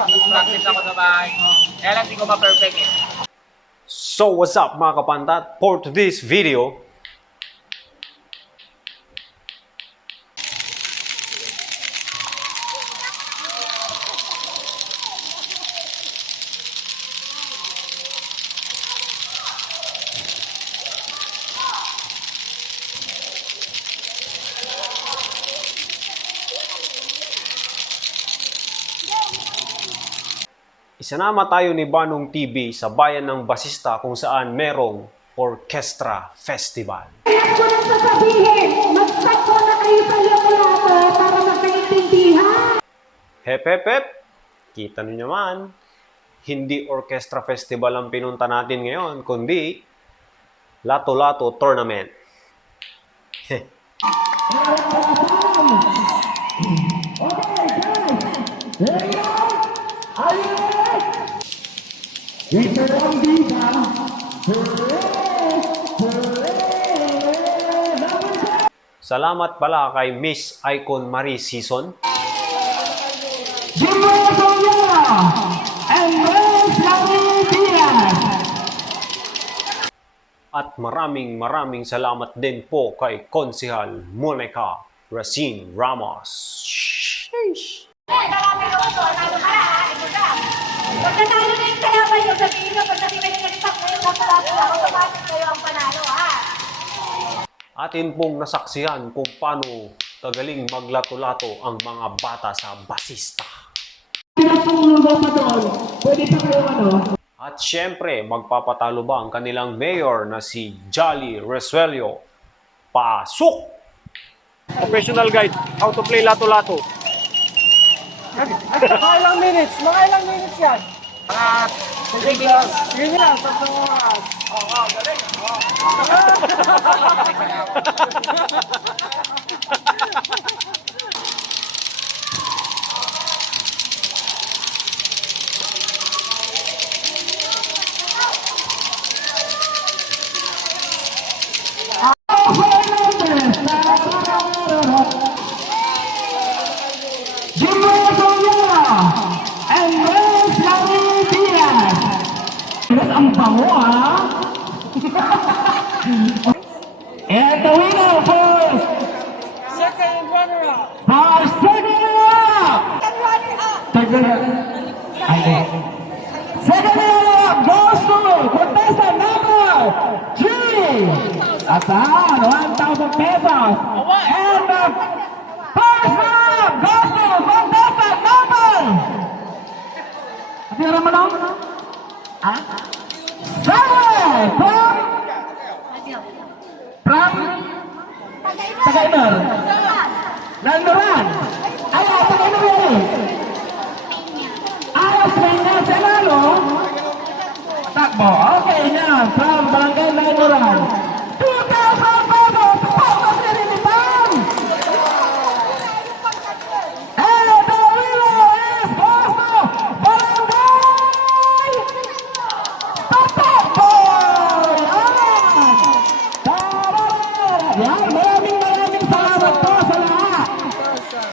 Practice ako sa bahay. Kaya lang di ko ma-perfect eh. So what's up mga kapantat? For today's video, isinama tayo ni Banong TV sa bayan ng Basista kung saan merong orchestra festival. Kaya ko lang sasabihin, mag-stop ko na kayo sa lato para magkaintindihan. Hep hep hep! Kita nyo naman, hindi orchestra festival ang pinunta natin ngayon, kundi Lato-Lato Tournament. Salamat pala kay Miss Icon Marie Season at maraming salamat din po kay Konsehal Monica Racine Ramos. Sheesh. Pagkatalo na yung kalaban nyo, sabihin nyo, pag sabihin nyo nag-stop na yung kapalato, automatic kayo ang panalo, ha? Atin pong nasaksihan kung paano kagaling maglato-lato ang mga bata sa Basista. At syempre, magpapatalo ba ang kanilang mayor na si Jolly Resuello? Pasok! Professional guide, how to play lato-lato. Mga ilang minutes yan. Yun lang, 3 oras. Galing. Ang bango, ha? And the winner for Second runner-up. second runner-up! Second runner-up goes to contestant number 3! At 1,000 pesos. And the first runner-up goes to contestant number... Ano yung naman ako? Samuel from Tagaytay. Landoran. Ayaw, Tagaytay yan eh. Ayaw, Spain na, Senalo. Takbo. Okay na. From Barangay